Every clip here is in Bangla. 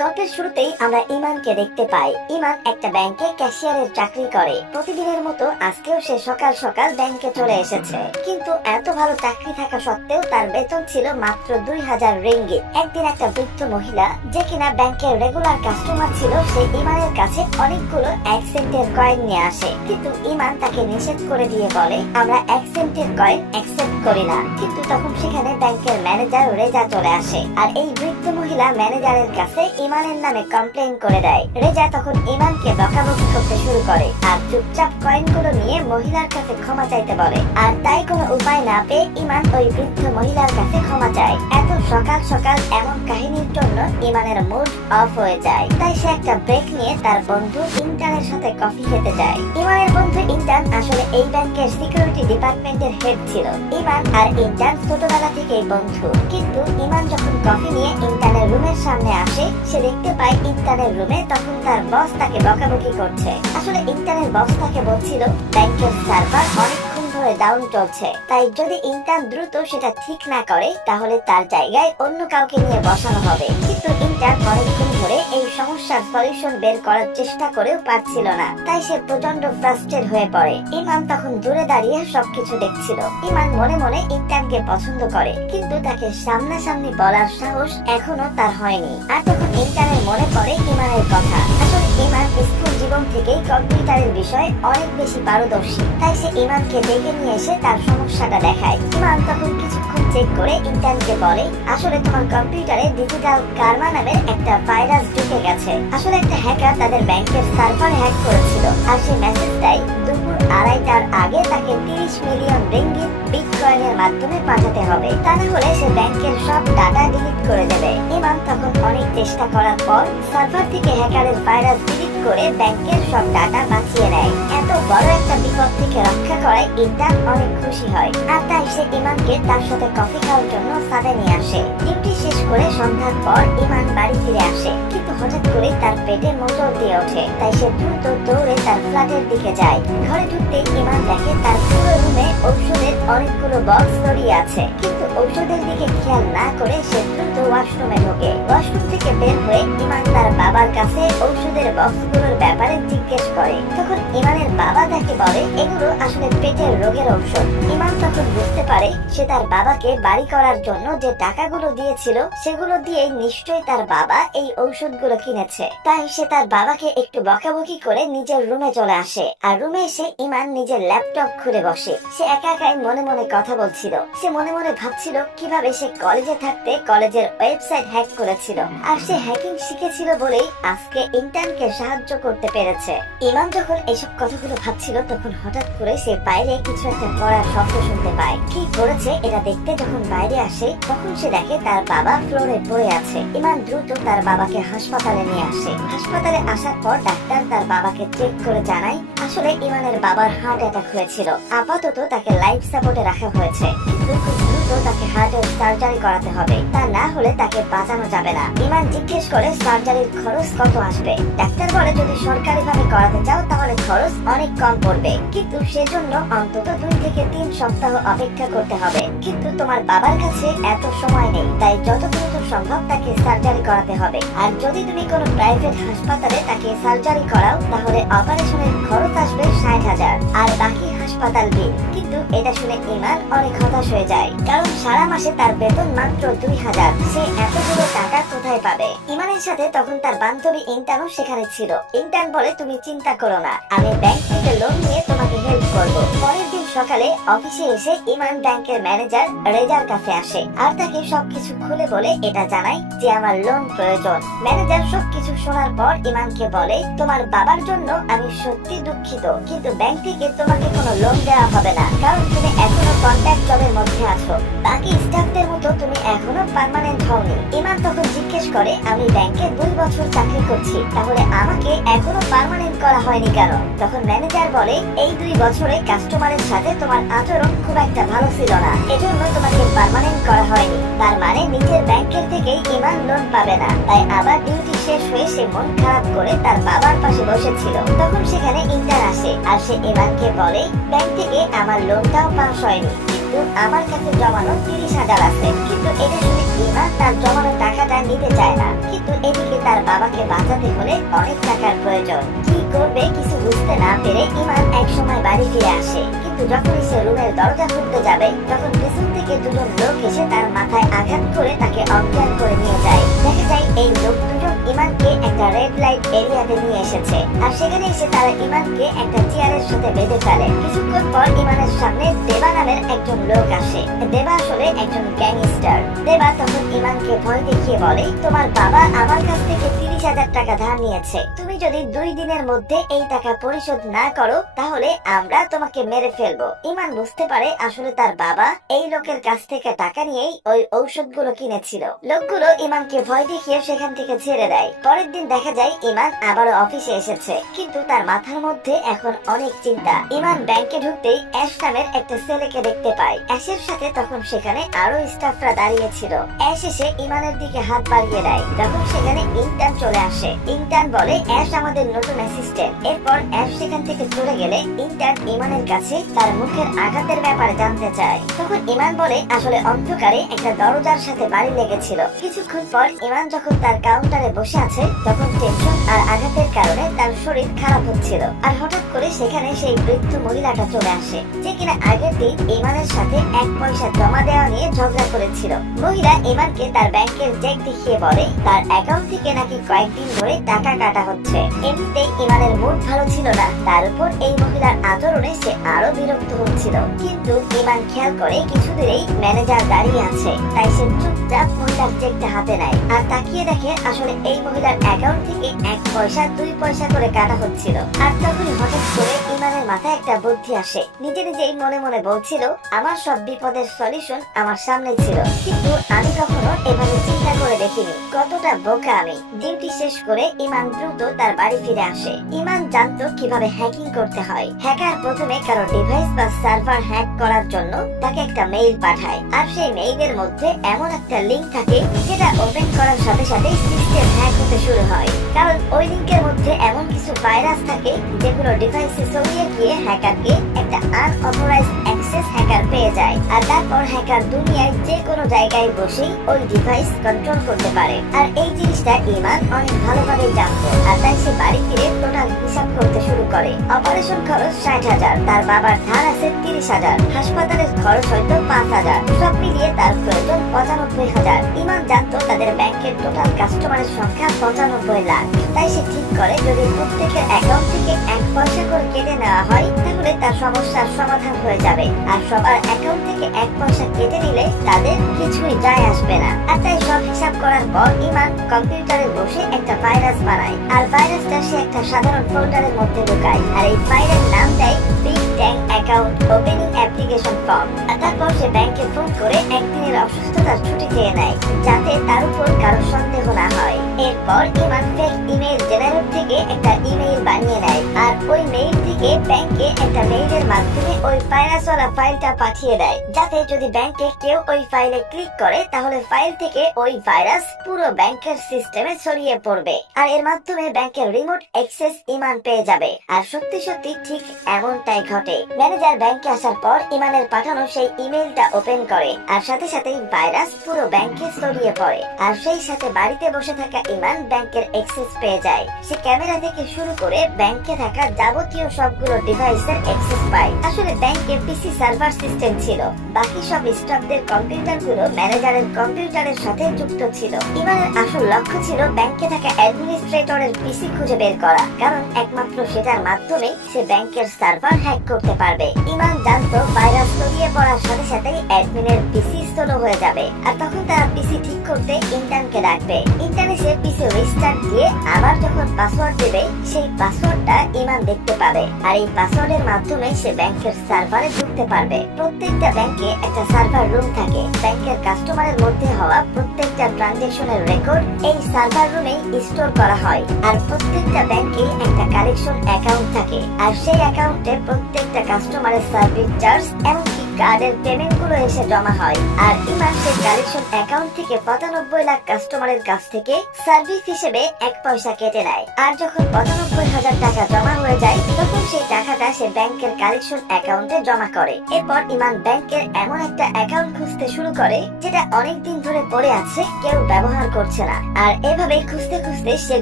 গল্পের শুরুতেই আমরা ইমানকে দেখতে পাই। ইমান একটা ব্যাংকে ক্যাশিয়ারের চাকরি করে। প্রতিদিনের মতো আজকেও সে সকাল সকাল ব্যাংকে চলে এসেছে, কিন্তু এত ভালো চাকরি থাকা সত্ত্বেও তার বেতন ছিল মাত্র 2000 রিঙ্গিত। একদিন একটা বৃদ্ধ মহিলা, যে কিনা ব্যাংকের রেগুলার কাস্টমার ছিল, সে ইমানের কাছে অনেকগুলো 1 সেন্টের কয়েন নিয়ে আসে, কিন্তু ইমান তাকে নিষেধ করে দিয়ে বলে, আমরা 1 সেন্টের কয়েন অ্যাকসেপ্ট করি না। কিন্তু তখন সেখানে ব্যাংকের ম্যানেজার রেজা চলে আসে, আর এই বৃদ্ধ মহিলা ম্যানেজারের কাছে ইমানের নামে কমপ্লেইন করে দেয়। রেজা তখন ইমানকে বকাবকি করতে শুরু করে আর চুপচাপ কয়েনগুলো নিয়ে মহিলার কাছে ক্ষমা চাইতে বলে। আর তাই কোনো উপায় না পেয়ে ইমান ওই বৃদ্ধ মহিলার কাছে ক্ষমা চায়। এত সকাল সকাল এমন কাহিনীর জন্য ইমানের মুড অফ হয়ে যায়। তাই সে একটা ব্রেক নিয়ে তার বন্ধু ইন্টানের সাথে কফি খেতে যায়। ইমানের বন্ধু ইন্টান আসলে এই ব্যাংকের সিকিউরিটি ডিপার্টমেন্টের হেড ছিল। ইমান আর ইন্টান ছোটবেলা থেকেই বন্ধু, কিন্তু ইমান যখন কফি নিয়ে ইন্টানের রুমের সামনে আসে, সে দেখতে পায় ইন্টানের রুমে তখন তার বস তাকে বকাবকি করছে। আসলে ইন্টানের বস তাকে বলছিল ব্যাংকের সার্ভার অনেকক্ষণ ধরে ডাউন চলছে, তাই যদি ইন্টান দ্রুত সেটা ঠিক না করে তাহলে তার জায়গায় অন্য কাউকে নিয়ে বসানো হবে। কিন্তু ইন্টান অনেকক্ষণ ধরে এই সমস্যার সলিউশন বের করার চেষ্টা করেও পারছিল না, তাই সে প্রচন্ড ফ্রাস্ট্রেট হয়ে পড়ে। ইমান তখন দূরে দাঁড়িয়ে সবকিছু দেখছিল। ইমান মনে মনে ইন্টানকে পছন্দ করে, কিন্তু তাকে সামনাসামনি বলার সাহস এখনো তার হয়নি। আর তখন ইন্টানের মনে পড়ে ইমানের কথা। আসলে ইমান স্কুল জীবন থেকেই কম্পিউটারের বিষয়ে অনেক বেশি পারদর্শী, তাই সে ইমানকে ডেকে নিয়ে এসে তার সমস্যাটা দেখায়। ইমান তখন কিছুক্ষণ চেক করে ইন্টানকে বলে, আসলে তোমার কম্পিউটারে ডিজিটাল কার্মা নামের একটা ভাইরাস ঢুকে গেছে। আসলে একটা হ্যাকার তাদের ব্যাংকের সার্ভার হ্যাক করেছিল, আর সেই মেসেজটাই দুপুর 2:30টার আগে তাকে 30 মিলিয়ন রিঙ্গিত বিটকয়েনের মাধ্যমে পাঠাতে হবে, তা না হলে সে ব্যাংকের সব ডাটা ডিলিট করে দেবে। ইমান তখন অনেক চেষ্টা করার পর সার্ভার থেকে হ্যাকারের ভাইরাস ডিলিট করে ব্যাংকের সব ডাটা বাঁচিয়ে নেয়। এত বড় একটা বিপদ থেকে রক্ষা করায় ইন্টান অনেক খুশি হয়, আর তাই সে ইমানকে তার সাথে কফি খাওয়ার জন্য সাথে নিয়ে আসে। ডিউটি শেষ করে সন্ধ্যার পর ইমান বাড়ি ফিরে আসে, কিন্তু হঠাৎ করে তার পেটে মোচড় দিয়ে ওঠে। তাই সে দ্রুত দৌড়ে তার ফ্ল্যাটের দিকে যায়। ঘরে ঢুকতেই ইমান দেখে তার পুরো রুমে ঔষধের অনেকগুলো বক্স ছড়িয়ে আছে, কিন্তু ঔষধের দিকে খেয়াল না করে সে দ্রুত ওয়াশরুমে ঢোকে। ওয়াশরুম থেকে বের হয়ে ইমান তার বাবার কাছে ঔষধের বক্সগুলোর ব্যাপারে জিজ্ঞেস করে। তখন ইমানের বাবা তাকে বলে এগুলো আসলে পেটের রোগের ঔষধ। ইমান তখন বুঝতে পারে সে তার বাবাকে বাড়ি করার জন্য যে টাকাগুলো দিয়েছিল সেগুলো দিয়ে নিশ্চয়ই তার বাবা এই ঔষধগুলো কিনেছে। তাই সে তার বাবাকে একটু বকাবকি করে নিজের রুমে চলে আসে, আর রুমে এসে ইমান নিজের ল্যাপটপ খুলে বসে। সে একা একাই মনে মনে কথা বলছিল। সে মনে মনে ভাবছিল কিভাবে সে কলেজে থাকতে কলেজের ওয়েবসাইট হ্যাক করেছিল, আর সে হ্যাকিং শিখেছিল বলেই আজকে ইন্টার্নকে সাহায্য করতে পেরেছে। ইমান যখন এসব কথাগুলো ভাবছিল, তখন হঠাৎ করে সে বাইরে কিছু একটা পড়ার শব্দ শুনতে পায়। কি করেছে এটা দেখতে যখন বাইরে আসে, তখন সে দেখে তার বাবা ফ্লোরে পড়ে আছে। ইমান দ্রুত তার বাবাকে হাসপাতালে নিয়ে আসে। হাসপাতালে আসার পর ডাক্তার তার বাবাকে চেক করে জানায় আসলে ইমানের বাবার হার্ট অ্যাটাক হয়েছিল। আপাতত তাকে লাইফ সাপোর্টে রাখা হয়েছে, কিন্তু খুব দ্রুত তাকে হার্টের সার্জারি করাতে হবে, তা না হলে তাকে বাঁচানো যাবে না। ইমান জিজ্ঞেস করে সার্জারির খরচ কত আসবে। ডাক্তার বলে যদি সরকারি ভাবে করাতে চাও তাহলে খরচ অনেক কম পড়বে, কিন্তু সেজন্য অন্তত 2 থেকে 3 সপ্তাহ অপেক্ষা করতে হবে। কিন্তু তোমার বাবার কাছে এত সময় নেই, তাই যত দ্রুত সম্ভব তাকে সার্জারি করাতে হবে। আর যদি তুমি কোনো প্রাইভেট হাসপাতালে তাকে সার্জারি করাও তাহলে অপারেশনের খরচ আসবে 60,000, আর বাকি হাসপাতাল বিল। কিন্তু এটা শুনে ইমান অনেক হতাশ হয়ে যায়, কারণ সারা মাসে তার বেতন মাত্র 2000। সে এতগুলো টাকা কোথায় পাবে? ইমানের সাথে তখন তার বান্ধবী ইন্টানও সেখানে ছিল। ইন্টান বলে তুমি চিন্তা করো না, আমি ব্যাংক থেকে লোন নিয়ে তোমাকে হেল্প করব। পরের দিন সকালে অফিসে এসে ইমান ব্যাংকের ম্যানেজার রেজার কাছে আসে, আর তাকে সবকিছু খুলে বলে এটা জানায় যে আমার লোন প্রয়োজন। ম্যানেজার সবকিছু শোনার পর ইমানকে বলে তোমার বাবার জন্য আমি সত্যি দুঃখিত, কিন্তু ব্যাংক থেকে তোমাকে কোনো লোন দেওয়া হবে না, কারণ তুমি এখনো কন্ট্রাক্ট জবের মধ্যে আছো। বাকি স্টাফদের মতো তুমি এখনো পার্মানেন্ট হওনি। ইমান তখন জিজ্ঞেস করে আমি ব্যাংকে 2 বছর চাকরি করছি, তাহলে আমাকে এখনো পার্মানেন্ট করা হয়নি কেন? তখন ম্যানেজার বলে এই 2 বছরে কাস্টমারের সাথে তোমার আচরণ খুব একটা ভালো ছিল না, এজন্য তোমাকে পার্মানেন্ট করা হয়নি। তার মানে নিজের ব্যাংকের থেকেই ইমান লোন পাবে না। তাই আবার ডিউটি শেষ হয়ে সে মন খারাপ করে তার বাবার পাশে বসেছিল। তখন সেখানে ইন্টার আসে, আর সে ইমানকে বলে ব্যাংক থেকে আমার লোনটাও পাস হয়নি, কিন্তু আমার কাছে জমানো 30,000 আছে। কিন্তু এটা শুনে ইমান তার জমানো টাকাটা নিতে চায় না। কিন্তু এদিকে তার বাবাকে বাঁচাতে হলে অনেক টাকার প্রয়োজন। কি করবে কিছু বুঝতে না পেরে ইমান এক সময় বাড়ি ফিরে আসে। কিন্তু যখনই সে রুমের দরজা খুলতে যাবে তখন পেছন থেকে দুজন লোক এসে তার মাথায় আঘাত করে তাকে অজ্ঞান করে নিয়ে যায়। দেখা যায় এই লোক দুজন ইমানকে একটা রেড লাইট এরিয়াতে নিয়ে এসেছে। আর সেখানে এসে তারা ইমানকে একটা চেয়ারের সাথে বেঁধে ফেলে। কিছুক্ষণ পর ইমানের সামনে দেবা নামের একজন লোক আসে। দেবা আসলে একজন গ্যাংস্টার। দেবা তখন ইমানকে ভয় দেখিয়ে বলে, তোমার বাবা আমার কাছ থেকে 30,000 টাকা ধার নিয়েছে। তুমি যদি 2 দিনের মধ্যে এই টাকা পরিশোধ না করো তাহলে আমরা তোমাকে মেরে ফেলবো। ইমান বুঝতে পারে আসলে তার বাবা এই লোকের কাছ থেকে টাকা নিয়েই ওই ঔষধগুলো কিনেছিল। লোকগুলো ইমানকে ভয় দেখিয়ে সেখান থেকে ছেড়ে দেয়। পরের দিন দেখা যায় ইমান আবারও অফিসে এসেছে, কিন্তু তার মাথার মধ্যে এখন অনেক চিন্তা। ইমান ব্যাংকে ঢুকতেই অ্যাশ নামের একটা ছেলেকে দেখতে পায়। অ্যাশের সাথে তখন সেখানে আরো স্টাফরা দাঁড়িয়ে ছিল। অ্যাশ এসে ইমানের দিকে হাত বাড়িয়ে দেয়। তখন সেখানে ইন্টার্ন চলে আসে। ইন্টার্ন বলে, অ্যাশ আমাদের নতুন অ্যাসিস্ট্যান্ট। এরপর অ্যাশ সেখান থেকে চলে গেলে ইন্টার্ন ইমানের কাছে তার মুখের আঘাতের ব্যাপারে জানতে চায়। তখন ইমান বলে, আসলে অন্ধকারে একটা দরজার সাথে বাড়ি লেগেছিল। কিছুক্ষণ পর ইমান যখন তার কাউন্টারে বসে আছে তখন টেনশন আর আঘাতের কারণে তার শরীর খারাপ হচ্ছিল। আর হঠাৎ করে সেখানে সেই বৃদ্ধ মহিলাটা চলে আসে, যে কিনা আগের দিন ইমানের সাথে 1 পয়সা জমা দেওয়া নিয়ে ঝগড়া করেছিল। মহিলা ইমানকে তার ব্যাংকের চেক দেখিয়ে বলে তার অ্যাকাউন্ট থেকে নাকি কয়েকদিন ধরে টাকা কাটা হচ্ছে। এমনিতেই ইমানের মুড ভালো ছিল না, তার উপর এই মহিলার আচরণে সে আরো বিরক্ত হচ্ছিল। কিন্তু ইমান খেয়াল করে কিছু দূরেই ম্যানেজার দাঁড়িয়ে আছে, তাই সে চুপচাপ মহিলার চেকটা হাতে নেয়। আর তাকিয়ে দেখে আসলে এই মহিলার অ্যাকাউন্ট থেকে 1 পয়সা 2 পয়সা করে কাটা হচ্ছিল। আর তখনই হঠাৎ করে ইমানের মাথায় একটা বুদ্ধি আসে। নিজে নিজেই মনে মনে বলছিল, আমার সব বিপদের সলিউশন আমার সামনে ছিল, কিন্তু আমি কখনো এভাবে চিন্তা করে দেখিনি। কতটা বোকা আমি। ডিউটি শেষ করে ইমান দ্রুত তার বাড়ি ফিরে আসে। ইমান জানতো কিভাবে হ্যাকিং করতে হয়। হ্যাকার প্রথমে কারো ডিভাইস বা সার্ভার হ্যাক করার জন্য তাকে একটা মেইল পাঠায়। আর সেই মেইলের মধ্যে এমন একটা লিংক থাকে যেটা ওপেন করার সাথে সাথে সিস্টেম হ্যাক হতে শুরু হয়। কারণ ওই লিংকের মধ্যে এমন কিছু ভাইরাস থাকে যেগুলো ডিভাইসে ছড়িয়ে গিয়ে হ্যাকারকে একটা আনঅথরাইজড অ্যাক্সেস হ্যাকার পেয়ে যায়। আর তারপর হ্যাকার দুনিয়ায় যে কোনো জায়গায় বসেই ওই ডিভাইস কন্ট্রোল করতে পারে। আর এই জিনিসটা ইমান অনেক ভালোভাবে জানতো। আর তাই সে বাড়ি ফিরে টোটাল হিসাব করতে শুরু করে। অপারেশন খরচ 60,000, তার বাবার ধার আছে 30,000, হাসপাতালের খরচ হয়তো 5,000, সব মিলিয়ে তার প্রয়োজন 95,000। ইমান জানতো তাদের ব্যাংকের টোটাল কাস্টমারের সংখ্যা 95 লাখ। তাই সে ঠিক করে যদি প্রত্যেকের অ্যাকাউন্ট থেকে 1 পয়সা করে কেটে নেওয়া হয় তাহলে তার সমস্যার সমাধান হয়ে যাবে। আর সবার অ্যাকাউন্ট থেকে 1 পয়সা কেটে নিলে তাদের কিছুই যায় আসবে না। আর তাই সব হিসাব করার পর ইমান কম্পিউটারে বসে একটা ভাইরাস বানায়। আর ভাইরাসটা সে একটা সাধারণ ফোল্ডারের মধ্যে ঢুকায়। আর এই ফাইলের নাম দেয় big bang account opening application form. আর তারপর সে ব্যাংকে ফোন করে একদিনের অসুস্থতার ছুটি চেয়ে নেয়, যাতে তার উপর কারো সন্দেহ না হয়। এরপর ইমান ফেক ইমেইল জেনারেটর থেকে একটা ইমেইল বানিয়ে নেয়। আর ওই মেইল থেকে ব্যাংকে একটা মেইলের মাধ্যমে ওই ভাইরাসওয়ালা ফাইলটা পাঠিয়ে দেয়, যাতে যদি ব্যাংকে কেউ ওই ফাইলে ক্লিক করে তাহলে ফাইল থেকে ওই ভাইরাস পুরো ব্যাংকের সিস্টেমে ছড়িয়ে পড়বে। আর এর মাধ্যমে ব্যাংকের রিমোট অ্যাক্সেস ইমান পেয়ে যাবে। আর সত্যি সত্যি ঠিক এমনটাই ঘটে। ম্যানেজার ব্যাংকে আসার পর ইমানের পাঠানো সেই ইমেইলটা ওপেন করে। আর সাথে সাথেই ভাইরাস পুরো ব্যাংকে ছড়িয়ে পড়ে। আর সেই সাথে বাড়িতে বসে থাকা ইমান ব্যাংকের অ্যাক্সেস পেয়ে যায়। সে ক্যামেরা থেকে শুরু করে ব্যাংকে থাকা যাবতীয় সবগুলো ডিভাইসের অ্যাক্সেস পায়। আসলে ব্যাংকে পিসি সার্ভার সিস্টেম ছিল, বাকি সব স্টাফদের কম্পিউটারগুলো ম্যানেজারের কম্পিউটারের সাথে যুক্ত ছিল। ইমানের আসল লক্ষ্য ছিল ব্যাংকে থাকা অ্যাডমিনিস্ট্রেটরের পিসি খুঁজে বের করা, কারণ একমাত্র সেটার মাধ্যমে সে ব্যাংকের সার্ভার হ্যাক করতে পারবে। ইমান জানতো ভাইরাস ছড়িয়ে পড়ার সাথে সাথে অ্যাডমিনের পিসি স্লো হয়ে যাবে। আর তখন তারা পিসি ঠিক করতে ইন্টার্নকে ডাকবে। ইন্টার্ন এসে পিসি রিস্টার্ট দিয়ে আবার যখন পাসওয়ার্ড দেবে সেই পাসওয়ার্ডটা ইমান দেখতে পাবে। আর এই পাসওয়ার্ডের মাধ্যমে সে ব্যাংকের সার্ভারে ঢুকতে পারবে। প্রত্যেকটা ব্যাংকে একটা সার্ভার রুম থাকে। ব্যাংকের কাস্টমারের মধ্যে হওয়া প্রত্যেকটা ট্রানজাকশনের রেকর্ড এই সার্ভার রুমেই স্টোর করা হয়। আর প্রত্যেকটা ব্যাংকে একটা কালেকশন অ্যাকাউন্ট থাকে। আর সেই অ্যাকাউন্টে প্রত্যেকটা কাস্টমারের সার্ভিস চার্জ এমনকি কার্ডের পেমেন্ট গুলো এসে জমা হয়। আর ইমান সেই কালেকশন অ্যাকাউন্ট থেকে 95 লাখ কাস্টমারের কাছ থেকে সার্ভিস হিসেবে 1 পয়সা কেটে নেয়। আর যখন 95,000 টাকা জমা হয়ে যায় তখন সেই টাকাটা সে ব্যাংকের কালেকশন অ্যাকাউন্টে জমা করে। এরপর ইমান ব্যাংকের এমন একটা অ্যাকাউন্ট খুঁজতে শুরু করে যেটা অনেকদিন ধরে পড়ে আছে, কেউ ব্যবহার করছে না। আর এভাবে খুঁজতে খুঁজতে সে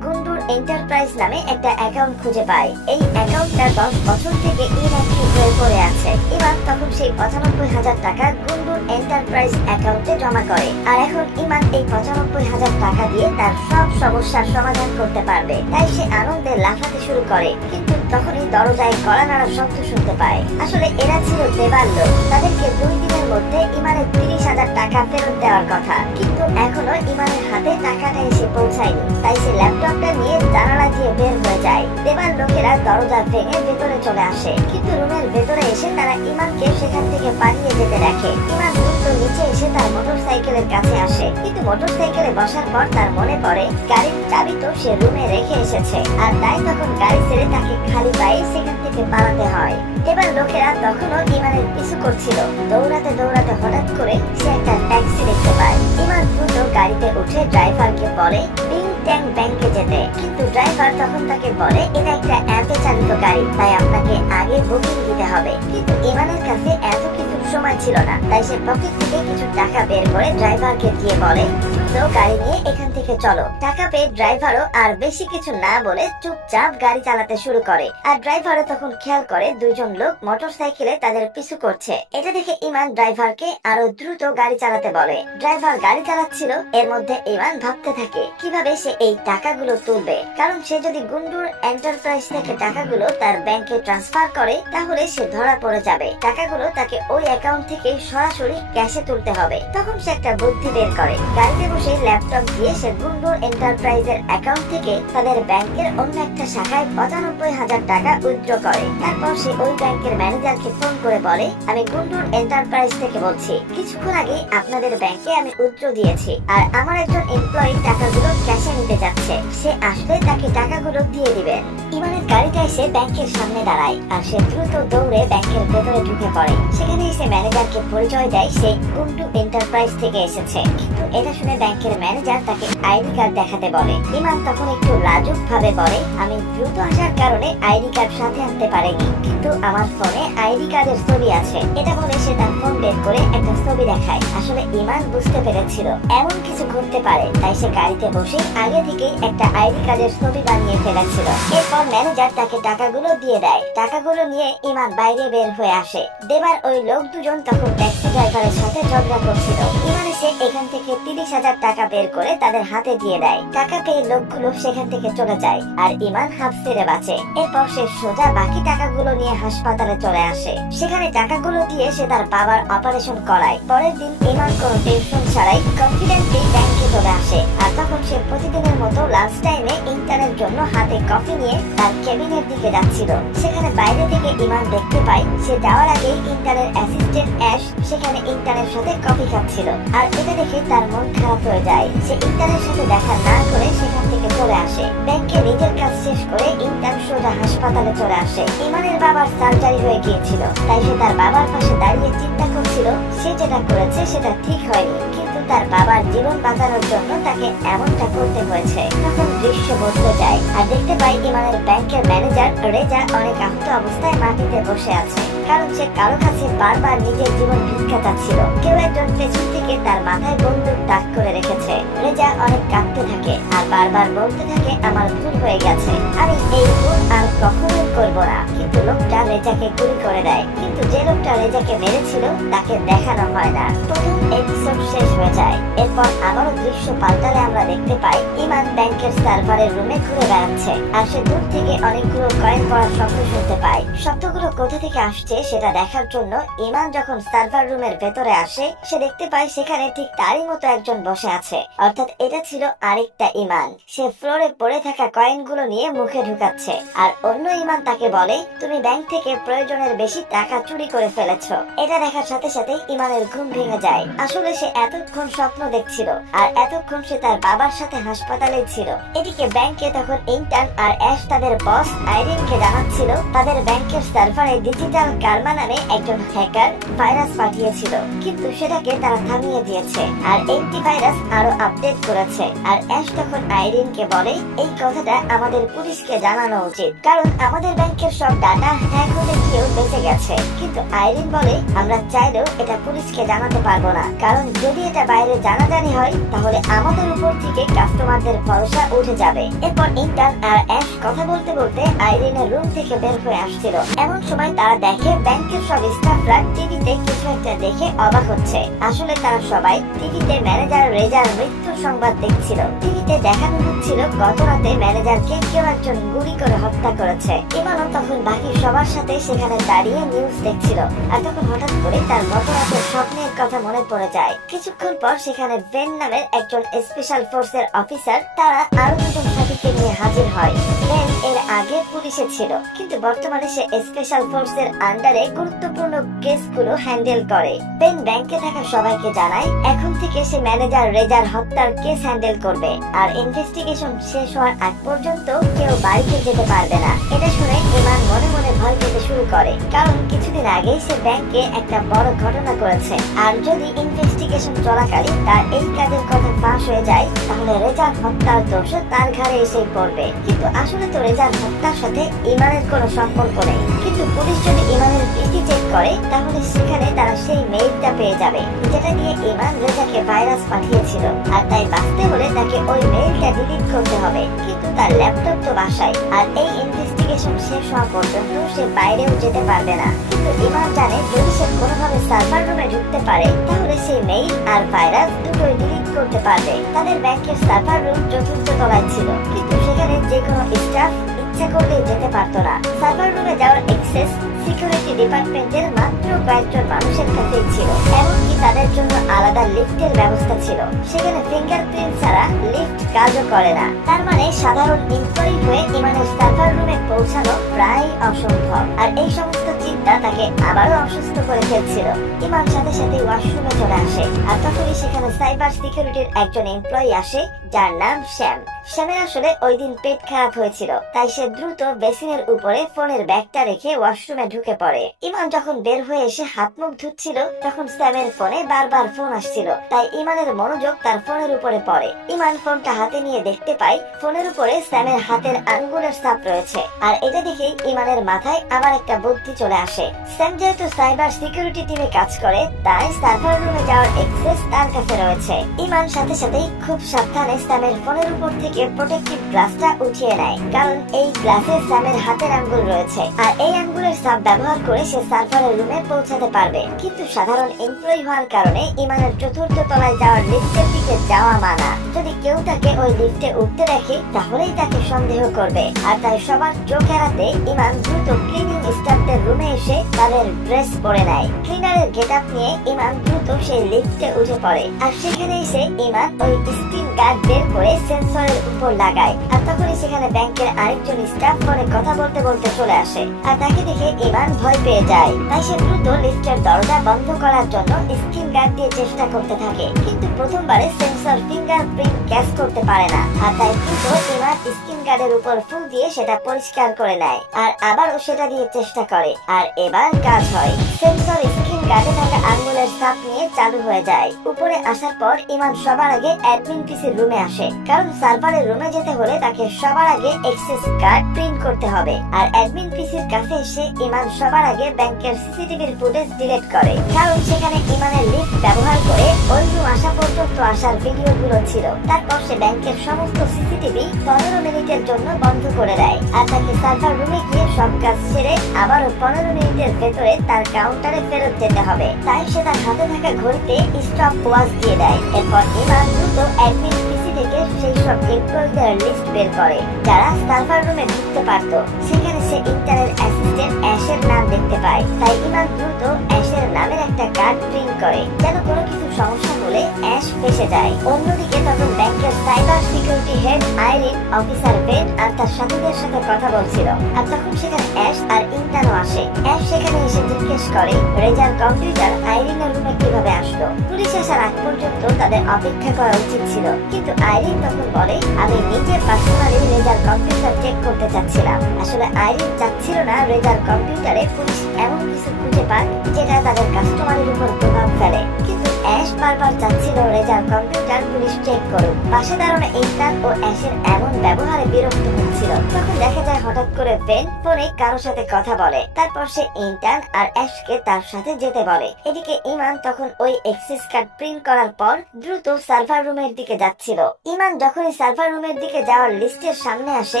গুন্ডুর এন্টারপ্রাইজ নামে একটা অ্যাকাউন্ট খুঁজে পায়। এই অ্যাকাউন্টটা 10 বছর থেকে ইনঅ্যাক্টিভ হয়ে পড়ে আছে। ইমান তখন সেই 95,000 টাকা গুন্ডুর এন্টারপ্রাইজ অ্যাকাউন্টে জমা করে। আর এখন ইমান এই 95,000 টাকা দিয়ে তার সব সমস্যার সমাধান করতে পারবে। তাই সে আনন্দে লাফাতে শুরু করে। কিন্তু তখনই দরজায় কড়া নাড়ার শব্দ শুনতে পায়। আসলে এরা ছিল দেবার লোক। তাদেরকে 2 দিনের মধ্যে ইমানের 30,000 টাকা ফেরত দেওয়ার কথা, কিন্তু এখনো ইমানের হাতে টাকাটা এসে পৌঁছায়নি। তাই সে ল্যাপটপটা নিয়ে জানালা দিয়ে বের হয়ে যায়। দেবার লোকেরা দরজা ভেঙে ভেতরে চলে আসে, কিন্তু রুমের ভেতরে এসে তারা ইমানকে সেখান থেকে পালিয়ে যেতে দেখে। ইমান দ্রুত নিচে এসে তার মোটরসাইকেলের কাছে আসে, কিন্তু মোটরসাইকেলে বসার পর তার মনে পড়ে গাড়ির চাবি তো সে রুমে রেখে এসেছে। আর তাই তখন গাড়ি ছেড়ে তাকে খালি পায়ে সেখান থেকে পালাতে হয়। এবার লোকেরা তখনও ইমানের পিছু করছিল। দৌড়াতে দৌড়াতে হঠাৎ করে সে একটা ট্যাক্সি দেখতে পায়। ইমান দ্রুত গাড়িতে উঠে ড্রাইভারকে বলে বিং ট্যাং ব্যাংকে যেতে, কিন্তু ড্রাইভার তখন তাকে বলে এটা একটা অ্যাপে চালিত গাড়ি, তাই আপনাকে আগে বুকিং দিতে হবে। কিন্তু ইমানের কাছে এত কিছু সময় ছিল না, তাই সে পকেট থেকে কিছু টাকা বের করে ড্রাইভারকে দিয়ে বলে দ্রুত গাড়ি নিয়ে এখান থেকে চলো। টাকা পেয়ে ড্রাইভারও আর বেশি কিছু না বলে চুপচাপ গাড়ি চালাতে শুরু করে। আর ড্রাইভারও তখন খেয়াল করে 2 জন লোক মোটরসাইকেলে তাদের পিছু করছে। এটা দেখে ইমান ড্রাইভারকে আরো দ্রুত গাড়ি চালাতে বলে। ড্রাইভার গাড়ি চালাচ্ছিল, এর মধ্যে ইমান ভাবতে থাকে কিভাবে সে এই টাকাগুলো তুলবে। কারণ সে যদি গুন্ডুর এন্টারপ্রাইজ থেকে টাকাগুলো তার ব্যাংকে ট্রান্সফার করে তাহলে সে ধরা পড়ে যাবে। টাকাগুলো তাকে ওই অ্যাকাউন্ট থেকে সরাসরি ক্যাশে তুলতে হবে। তখন সে একটা বুদ্ধি বের করে। গাড়িতে বসে ল্যাপটপ দিয়ে সে গুন্ডুর এন্টারপ্রাইজের অ্যাকাউন্ট থেকে তাদের ব্যাংকের অন্য একটা শাখায় 95,000 টাকা উইথড্র করে। তারপর সে ওই ব্যাংকের ম্যানেজারকে ফোন করে বলে আমি গুন্ডুর এন্টারপ্রাইজ থেকে বলছি, কিছুক্ষণ আগে আপনাদের ব্যাংকে আমি উইথড্র দিয়েছি। আর আমার একজন এমপ্লয়ি টাকাগুলো ক্যাশে নিতে যাচ্ছে, সে আসলে তাকে টাকাগুলো দিয়ে দিবেন। ইমানের গাড়িটা এসে ব্যাংকের সামনে দাঁড়ায়। আর সে দ্রুত দৌড়ে ব্যাংকের ভেতরে ঢুকে পড়ে। সেখানে এসে ম্যানেজারকে পরিচয় দেয় সে গুন্ডু এন্টারপ্রাইজ থেকে এসেছে। কিন্তু এটা শুনে ব্যাংকের ম্যানেজার তাকে আইডি কার্ড দেখাতে বলে। ইমান তখন একটু লাজুক ভাবে বলে আমি দ্রুত আসার কারণে আইডি কার্ড সাথে আনতে পারিনি, কিন্তু আমার ফোনে আইডি কার্ডের ছবি আছে। এটা বলে সে তার ফোন বের করে একটা ছবি দেখায়। আসলে ইমান বুঝতে পেরেছিল এমন কিছু ঘটতে পারে, তাই সে গাড়িতে বসে আগে থেকেই একটা আইডি কার্ডের ছবি বানিয়ে ফেলেছিল। এরপর ম্যানেজার তাকে টাকাগুলো দিয়ে দেয়। টাকাগুলো নিয়ে ইমান বাইরে বের হয়ে আসে। দেবার ওই লোক 2 জন তখন ট্যাক্সি ড্রাইভারের সাথে ঝগড়া করছিল। ইমান এসে এখান থেকে 30,000 টাকা বের করে তাদের হাতে দিয়ে দেয়। টাকা পেয়ে লোকগুলো সেখান থেকে চলে যায়। আর ইমান হাফ ছেড়ে বাঁচে। এরপর সে সোজা বাকি টাকাগুলো নিয়ে হাসপাতালে চলে আসে। সেখানে টাকাগুলো দিয়ে সে তার বাবার অপারেশন করায়। পরের দিন ইমান কোনো টেনশন ছাড়াই কনফিডেন্টলি ব্যাংকে চলে আসে। আর তখন সে প্রতিদিনের মতো লাঞ্চ টাইমে ইন্টারের জন্য হাতে কফি নিয়ে তার কেবিনের দিকে যাচ্ছিল। সেখানে বাইরে থেকে ইমান দেখতে পায় সে যাওয়ার আগে ইন্টারের অ্যাসিস্ট্যান্ট অ্যাশ সেখানে ইন্টারের সাথে কফি খাচ্ছিল। আর এটা দেখে তার মন খারাপ হয়ে যায়। সে ইন্টারের সাথে দেখা না করে সেখান থেকে চলে আসে। ব্যাংকে নিজের কাজ শেষ করে ইন্টার সোজা হাসপাতালে চলে আসে। ইমানের বাবার সার্জারি হয়ে গিয়েছিল, তাই সে তার বাবার পাশে দাঁড়িয়ে চিন্তা করছিল সে যেটা করেছে সেটা ঠিক হয়নি, কিন্তু তার বাবার জীবন বাঁচানোর জন্য তাকে এমনটা করতে হয়েছে। তখন দৃশ্য বদলে যায়। আর দেখতে পাই ইমানের ব্যাংকের ম্যানেজার রেজা অনেক আহত অবস্থায় মাটিতে বসে আছে, কারণ সে কারো কাছে বারবার নিজের জীবন ভিক্ষা চাচ্ছিল। কেউ একজন পেছন থেকে তার মাথায় বন্দুক তাক করে রেখেছে। রেজা অনেক কাঁদতে থাকে আর বারবার বলতে থাকে আমার ভুল হয়ে গেছে, আমি এই ভুল আর কখনোই করব না। কিন্তু লোকটা রেজাকে গুলি করে দেয়। কিন্তু যে লোকটা রেজাকে মেরেছিল তাকে দেখানো হয় না। প্রথম এপিসোড শেষ হয়ে যায়। এরপর আবারও দৃশ্য পাল্টালে আমরা দেখতে পাই ইমান ব্যাংকের সার্ভারের রুমে ঘুরে বেড়াচ্ছে। আর সে দূর থেকে অনেকগুলো কয়েন পড়ার শব্দ শুনতে পায়। শব্দগুলো কোথা থেকে আসছে সেটা দেখার জন্য ইমান যখন সার্ভার রুমের ভেতরে আসে সে দেখতে পায় সেখানে ঠিক তারই মতো একজন বসে আছে। অর্থাৎ এটা ছিল আরেকটা ইমান। সে ফ্লোরে পড়ে থাকা কয়েনগুলো নিয়ে মুখে ঢুকাচ্ছে। আর অন্য ইমান তাকে বলে তুমি ব্যাংক থেকে প্রয়োজনের বেশি টাকা চুরি করে ফেলেছো। এটা দেখার সাথে সাথে ইমানের ঘুম ভেঙে যায়। আসলে সে এতক্ষণ তখন স্বপ্ন দেখছিল, আর এতক্ষণ সে তার বাবার সাথে হাসপাতালে ছিল। এদিকে ব্যাংকে তখন ইন্টার্ন আর অ্যাশ তাদের বস আইরিনকে জানাচ্ছিল তাদের ব্যাংকের সার্ভারে ডিজিটাল কার্মা নামে একজন হ্যাকার ভাইরাস পাঠিয়েছিল, কিন্তু সেটাকে তারা থামিয়ে দিয়েছে আর অ্যান্টিভাইরাস আরো আপডেট করেছে। আর অ্যাশ তখন আইরিনকে বলে এই কথাটা আমাদের পুলিশকে জানানো উচিত, কারণ আমাদের ব্যাংকের সব ডাটা হ্যাক হতে গিয়েও বেঁচে গেছে। কিন্তু আইরিন বলে আমরা চাইলেও এটা পুলিশকে জানাতে পারবো না, কারণ যদি এটা বাইরে জানাজানি হয় তাহলে আমাদের উপর থেকে কাস্টমারদের ভরসা উঠে যাবে। এরপর ইন্টার্ন আর অ্যাশ কথা বলতে বলতে আইরিনের রুম থেকে বের হয়ে আসছিল। এমন সময় তারা দেখে ব্যাংকের সব স্টাফরা টিভিতে কিছু একটা দেখে অবাক হচ্ছে। আসলে তারা সবাই টিভিতে ম্যানেজার রেজার মৃত্যুর সংবাদ দেখছিল। টিভিতে দেখানো হচ্ছিল গত রাতে ম্যানেজারকে কেউ একজন গুলি করে হত্যা করেছে। ইমানও তখন বাকি সবার সাথে সেখানে দাঁড়িয়ে নিউজ দেখছিল। আর তখন হঠাৎ করে তার গত রাতের স্বপ্নের কথা মনে পড়ে যায়। কিছুক্ষণ পর সেখানে বেন নামের একজন স্পেশাল ফোর্সের অফিসার তারা আরো দুজন সাথীকে নিয়ে হাজির হয়। বেন এর আগে পুলিশে ছিল, কিন্তু বর্তমানে সে স্পেশাল ফোর্সের আন্ডারে গুরুত্বপূর্ণ কেসগুলো হ্যান্ডেল করে। বেন ব্যাংকে থাকা সবাইকে জানায় এখন থেকে সে ম্যানেজার রেজার হত্যার কেস হ্যান্ডেল করবে, আর ইনভেস্টিগেশন শেষ হওয়ার আগ পর্যন্ত কেউ বাড়িতে যেতে পারবে না। এটা শুনে ইমান মনে মনে ভয় পেতে শুরু করে, কারণ কিছুদিন আগেই সে ব্যাংকে একটা বড় ঘটনা করেছে। আর যদি ইনভেস্টিগেশন চলাকালীন তার এই কাজের কথা ফাঁস হয়ে যায় তাহলে রেজার হত্যার দোষ তার ঘাড়ে এসে পড়বে। কিন্তু আসলে তো রেজার হত্যার সাথে ইমানের কোনো সম্পর্ক নেই। কিন্তু পুলিশ যদি ইমানের পিসি চেক করে তাহলে সেখানে তারা সেই মেইলটা পেয়ে যাবে যেটা দিয়ে ইমান রেজাকে ভাইরাস পাঠিয়েছিল। আর তাই বাঁচতে হলে তাকে ওই মেইলটা ডিলিট করতে হবে। কিন্তু তার ল্যাপটপ তো বাসায়, আর এই ইনভেস্টিগেশন শেষ হওয়া পর্যন্ত সে বাইরেও যেতে পারবে না। কিন্তু ইমান জানে যদি সে কোনোভাবে সার্ভার রুমে ঢুকতে পারে তাহলে সেই মেইল আর ভাইরাস দুটোই ডিলিট করতে পারবে। তাদের ব্যাংকের সার্ভার রুম চতুর্থ তলায় ছিল, কিন্তু সেখানে যে কোনো স্টাফ ইচ্ছা করলে যেতে পারতো না। সার্ভার রুমে যাওয়ার অ্যাক্সেস সিকিউরিটি ডিপার্টমেন্টের মাত্র কয়েকজন মানুষের কাছেই ছিল। এমনকি তাদের জন্য আলাদা লিফটের ব্যবস্থা ছিল। সেখানে ফিঙ্গারপ্রিন্ট ছাড়া লিফট কাজও করে না। তার মানে সাধারণ এমপ্লয়ি হয়ে ইমানের সার্ভার রুমে পৌঁছানো প্রায় অসম্ভব। আর এই সমস্ত চিন্তা তাকে আবারও অসুস্থ করে ফেলছিল। ইমান সাথে সাথে ওয়াশরুমে চলে আসে, আর তখনই সেখানে সাইবার সিকিউরিটির একজন এমপ্লয়ি আসে যার নাম শ্যাম। শ্যামের আসলে ওই দিন পেট খারাপ হয়েছিল, তাই সে দ্রুত বেসিনের উপরে ফোনের ব্যাগটা রেখে ওয়াশরুমে ঢুকে পড়ে। ইমান যখন বের হয়ে এসে হাত মুখ ধুচ্ছিল তখন শ্যামের ফোনে বারবার ফোন আসছিল, তাই ইমানের মনোযোগ তার ফোনের উপরে পড়ে। ইমান ফোনটা হাতে নিয়ে দেখতে পায় ফোনের উপরে শ্যামের হাতের আঙ্গুলের ছাপ রয়েছে। আর এটা দেখেই ইমানের মাথায় আবার একটা বুদ্ধি চলে আসে। শ্যাম যেহেতু সাইবার সিকিউরিটি টিমে কাজ করে, তাই সার্ভার রুমে যাওয়ার অ্যাক্সেস তার কাছে রয়েছে। ইমান সাথে সাথেই খুব সাবধানে শ্যামের ফোনের উপর থেকে প্রোটেক্টিভ গ্লাসটা উঠিয়ে নেয়, কারণ এই গ্লাসে শ্যামের হাতের আঙ্গুল রয়েছে। আর এই আঙ্গুলের ছাপ ব্যবহার করে সে সার্ভারের রুমে পৌঁছাতে পারবে। কিন্তু সাধারণ এমপ্লয়ি হওয়ার কারণে ইমানের চতুর্থ তলায় যাওয়ার লিফটের দিকে যাওয়া মানা। যদি কেউ তাকে ওই লিফটে উঠতে দেখে তাহলেই তাকে সন্দেহ করবে। আর তাই সবার চোখ এড়াতে ইমান দ্রুত ক্লিনিং স্টাফদের রুমে এসে তাদের ড্রেস পরে নেয়। ক্লিনারের গেটআপ নিয়ে ইমান দ্রুত সেই লিফটে উঠে পড়ে। আর সেখানে এসে ইমান ওই স্ক্রিন গার্ড বের করে সেন্সরের উপর লাগায়। আর তখনই সেখানে ব্যাংকের আরেকজন স্টাফ ফোনে কথা বলতে বলতে চলে আসে। আর তাকে দেখে ইমান ভয় পেয়ে যায়, তাই সে দ্রুত লিফটের দরজা বন্ধ করার জন্য স্ক্রিন গার্ড দিয়ে চেষ্টা করতে থাকে। কিন্তু প্রথমবারে সেন্সর ফিঙ্গারপ্রিন্ট ক্যাচ করতে পারে না। আর তাই দ্রুত ইমান স্ক্রিন গার্ডের উপর ফুল দিয়ে সেটা পরিষ্কার করে নেয়। আর আবারও সেটা দিয়ে চেষ্টা করে, আর এবার কাজ হয়। সেন্সর স্ক্রিন গার্ডে থাকা আঙ্গুলের ছাপ নিয়ে চালু হয়ে যায়। উপরে আসার পর ইমান সবার আগে অ্যাডমিন পিসির রুমে আসে, কারণ সার্ভারের রুমে যেতে হলে তাকে সবার আগে অ্যাক্সেস কার্ড প্রিন্ট করতে হবে। আর অ্যাডমিন পিসির কাছে এসে ইমান সবার আগে ব্যাংকের সিসিটিভির ফুটেজ ডিলিট করে, কারণ সেখানে ইমানের লিফট ব্যবহার করে ওই রুম আসা পর্যন্ত আসার ভিডিওগুলো ছিল। তারপর সে ব্যাংকের সমস্ত সিসিটিভি 15 মিনিটের জন্য বন্ধ করে দেয়। আর তাকে সার্ভার রুমে গিয়ে সব কাজ ছেড়ে আবারও 15 মিনিটের ভেতরে তার কাউন্টারে ফেরত যেতে হবে। তাই সে তার হাতে থাকা ঘড়িতে স্টপ ওয়াচ দিয়ে দেয়। এরপর ইমান দ্রুত অ্যাডমিন পিসি থেকে সেই সব এমপ্লয়িদের লিস্ট বের করে যারা সার্ভার রুমে ঢুকতে পারত। সেখানে সে ইন্টারের অ্যাসিস্ট্যান্ট অ্যাশের নাম দেখতে পায়। তাই ইমান দ্রুত অ্যাশের নামের একটা কার্ড প্রিন্ট করে, যেন কোনো কিছু সমস্যা হলে অ্যাশ ফেঁসে যায়। অন্যদিকে তখন ব্যাংকের cyber security head Irene, officer Ben আর তার সাথীদের সাথে কথা বলছিল। আর তখন সেখানে অ্যাশ আর ইন্টানও আসে। অ্যাশ সেখানে এসে জিজ্ঞেস করে রেজার কম্পিউটার আইরিনের রুমে কিভাবে আসলো। পুলিশ আসার আগ পর্যন্ত তাদের অপেক্ষা করা উচিত ছিল, কিন্তু আইরিন তখন বলে আমি নিজে পার্সোনালি রেজার কম্পিউটার চেক করতে চাচ্ছিলাম। আসলে আইরিন চাচ্ছিল না রেজার কম্পিউটারে পুলিশ এমন কিছু খুঁজে পাক যেটা তাদের কাস্টমারের উপর প্রভাব ফেলে, কিন্তু অ্যাশ বারবার চাচ্ছিল রেজার কম্পিউটার পুলিশ চেক করুক। পাশে দাঁড়ানো ইন্টান ও অ্যাশের এমন ব্যবহারে বিরক্ত হচ্ছিল। তখন দেখা যায় হঠাৎ করে বেন ফোনে কারো সাথে কথা বলে, তারপর সে ইন্টান আর অ্যাশকে তার সাথে যেতে বলে। এদিকে ইমান তখন ওই অ্যাক্সেস কার্ড প্রিন্ট করার পর দ্রুত সার্ভার রুমের দিকে যাচ্ছিল। ইমান যখনই সার্ভার রুমের দিকে যাওয়ার লিস্টের সামনে আসে,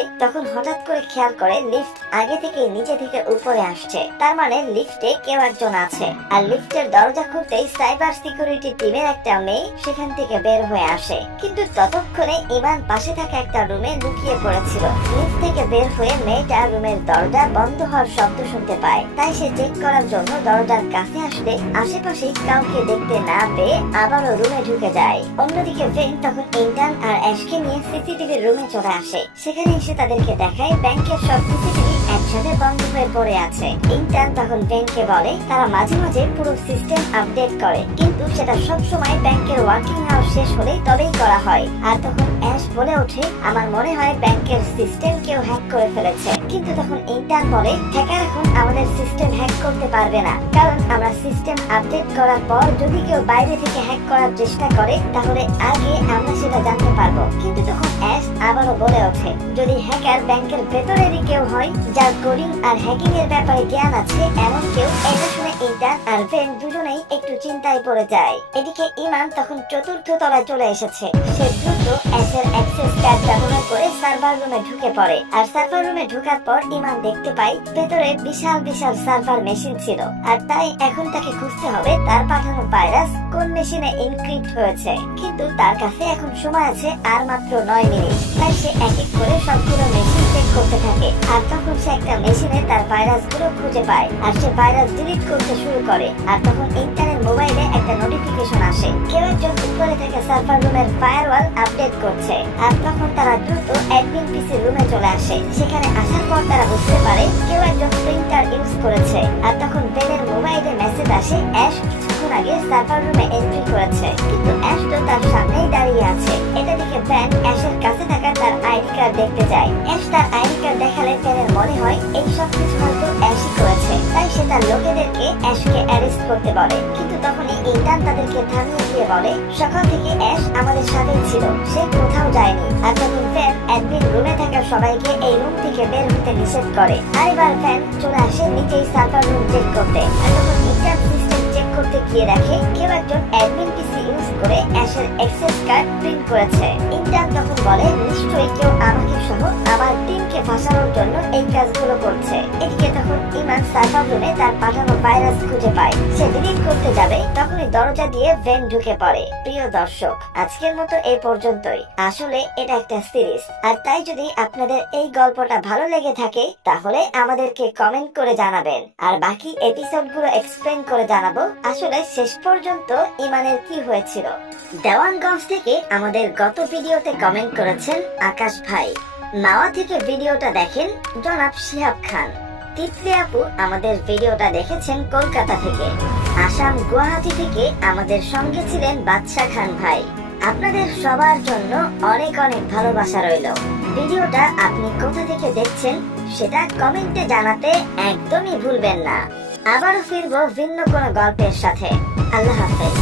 তখন হঠাৎ করে খেয়াল করে লিফট আগে থেকে নিচে থেকে উপরে আসছে। তার মানে লিফটে কেউ একজন আছে। আর লিফটের দরজা খুলতেই সাইবার সিকিউরিটি টিমের একটা মেয়ে সেখান থেকে বের হয়ে আসে, কিন্তু ততক্ষণে ইমান পাশে থাকা একটা রুমে লুকিয়ে পড়েছিল। লিফট থেকে বের হয়ে মেয়েটা রুমের দরজা বন্ধ হওয়ার শব্দ শুনতে পায়, তাই সে চেক করার জন্য দরজার কাছে আসলে আশেপাশে কাউকে দেখতে না পেয়ে আবারও রুমে ঢুকে যায়। অন্যদিকে ভেন তখন ইন্টার্ন আর অ্যাশকে নিয়ে সিসিটিভি রুমে চলে আসে। সেখানে এসে তাদেরকে দেখায় ব্যাংকের সব সিসিটিভি একসাথে বন্ধ হয়ে পড়ে আছে। ইন্টার্ন তখন ভেনকে বলে তারা মাঝে মাঝে পুরো সিস্টেম আপডেট করে, কিন্তু সেটা সব সময় ব্যাংকের ওয়ার্কিং আওয়ার শেষ হলেই তবেই করা হয়। আর তখন অ্যাশ বলে ওঠে আমার মনে হয় ব্যাংকের সিস্টেম কেউ হ্যাক করে ফেলেছে। কিন্তু তখন ইন্টার্ন বলে হ্যাকার এখন আমাদের সিস্টেম হ্যাক করতে পারবে না, কারণ আমরা সিস্টেম আপডেট করার পর যদি কেউ বাইরে থেকে হ্যাক করার চেষ্টা করে তাহলে আগে আমরা সেটা জানতে পারবো। কিন্তু তখন অ্যাশ আবারও বলে ওঠে যদি হ্যাকার ব্যাংকের ভেতরেরই কেউ হয় যার কোডিং আর হ্যাকিং এর ব্যাপারে জ্ঞান আছে এমন কেউ। এটা শুনে ইন্টার্ন আর ভেন দুজনেই একটু চিন্তায় পড়ে যায়। এদিকে ইমান তখন চতুর্থ তলায় চলে এসেছে। সে দ্রুত অ্যাশের অ্যাক্সেস কার্ড ব্যবহার করে সার্ভার রুমে ঢুকে পড়ে। আর সার্ভার রুমে ঢোকার পর ইমান দেখতে পায় ভেতরে বিশাল বিশাল সার্ভার মেশিন ছিল। আর তাই এখন তাকে খুঁজতে হবে তার পাঠানো ভাইরাস কোন মেশিনে এনক্রিপ্ট হয়েছে। কিন্তু তার কাছে এখন সময় আছে আর মাত্র 9 মিনিট। তাই সে এক এক করে সবগুলো মেশিন চেক করতে থাকে। আর তখন সে একটা মেশিনে তার ভাইরাস গুলো খুঁজে পায় আর সে ভাইরাস ডিলিট করতে শুরু করে। আর তখন ইন্টারনেট মোবাইলে একটা নোটিফিকেশন আসে কেউ একজন উপরে থেকে সার্ভার রুমের ফায়ারওয়াল আপডেট করছে। আর তখন তারা দ্রুত অ্যাডমিন পিসি রুমে চলে আসে। সেখানে আসার পর তারা বুঝতে পারে কেউ একজন প্রিন্টার ইউজ করেছে। আর তখন বেনের মোবাইলে মেসেজ আসে অ্যাশ কিছুক্ষণ আগে সার্ভার রুমে এন্ট্রি করেছে, কিন্তু অ্যাশ তো তার সামনেই দাঁড়িয়ে আছে। এটা দেখে ব্যান অ্যাশের কাছে থাকা তার আইডি কার্ড দেখতে যায়। অ্যাশ তার আইডি কার্ড দেখালে ব্যানের মনে হয় এই সব কিছু হয়তো অ্যাশই করেছে, তাই সে তার লোকেদেরকে অ্যাশকে অ্যারেস্ট করতে বলে। কিন্তু তখনই ইন্টার্ন তাদেরকে থামিয়ে দিয়ে বলে সকাল থেকে অ্যাশ আমাদের সাথেই ছিল, সে কোথাও যায়নি। আর তখন ব্যান অ্যাডমিন রুমে থাকা সবাইকে এই রুম থেকে বের হতে নিষেধ করে। আর এবার ব্যান চলে আসে নিচেই সার্ভার রুম চেক করতে। আর তখন ইন্টার্ন সিস্টেম চেক করতে গিয়ে দেখে কেউ একজন অ্যাডমিন পিসি ইউজ করে অ্যাশের অ্যাক্সেস কার্ড প্রিন্ট করেছে। ইন্টার্ন তখন বলে নিশ্চয়ই কেউ আমাকে সহ আমার টিমকে ফাঁসানোর জন্য এই কাজগুলো করছে। এদিকে তখন ইমান সার্ভার রুমে তার পাঠানো ভাইরাস খুঁজে পায়। সে ডিলিট করতে যাবে তখনই দরজা দিয়ে ভেন ঢুকে পড়ে। প্রিয় দর্শক, আজকের মতো এই পর্যন্তই। আসলে এটা একটা সিরিজ, আর তাই যদি আপনাদের এই গল্পটা ভালো লেগে থাকে তাহলে আমাদেরকে কমেন্ট করে জানাবেন, আর বাকি এপিসোডগুলো এক্সপ্লেন করে জানাবো আসলে শেষ পর্যন্ত ইমানের কি হয়েছিল। দেওয়ানগঞ্জ থেকে আমাদের গত ভিডিওতে কমেন্ট করেছেন আকাশ ভাই। মাওয়া থেকে ভিডিওটা দেখেন জনাব শিহাব খান। তিতলি আপু আমাদের ভিডিওটা দেখেছেন কলকাতা থেকে। আসাম গুয়াহাটি থেকে আমাদের সঙ্গে ছিলেন বাদশা খান ভাই। আপনাদের সবার জন্য অনেক অনেক ভালোবাসা রইল। ভিডিওটা আপনি কোথা থেকে দেখছেন সেটা কমেন্টে জানাতে একদমই ভুলবেন না। আবারও ফিরবো ভিন্ন কোনো গল্পের সাথে। আল্লাহ হাফেজ।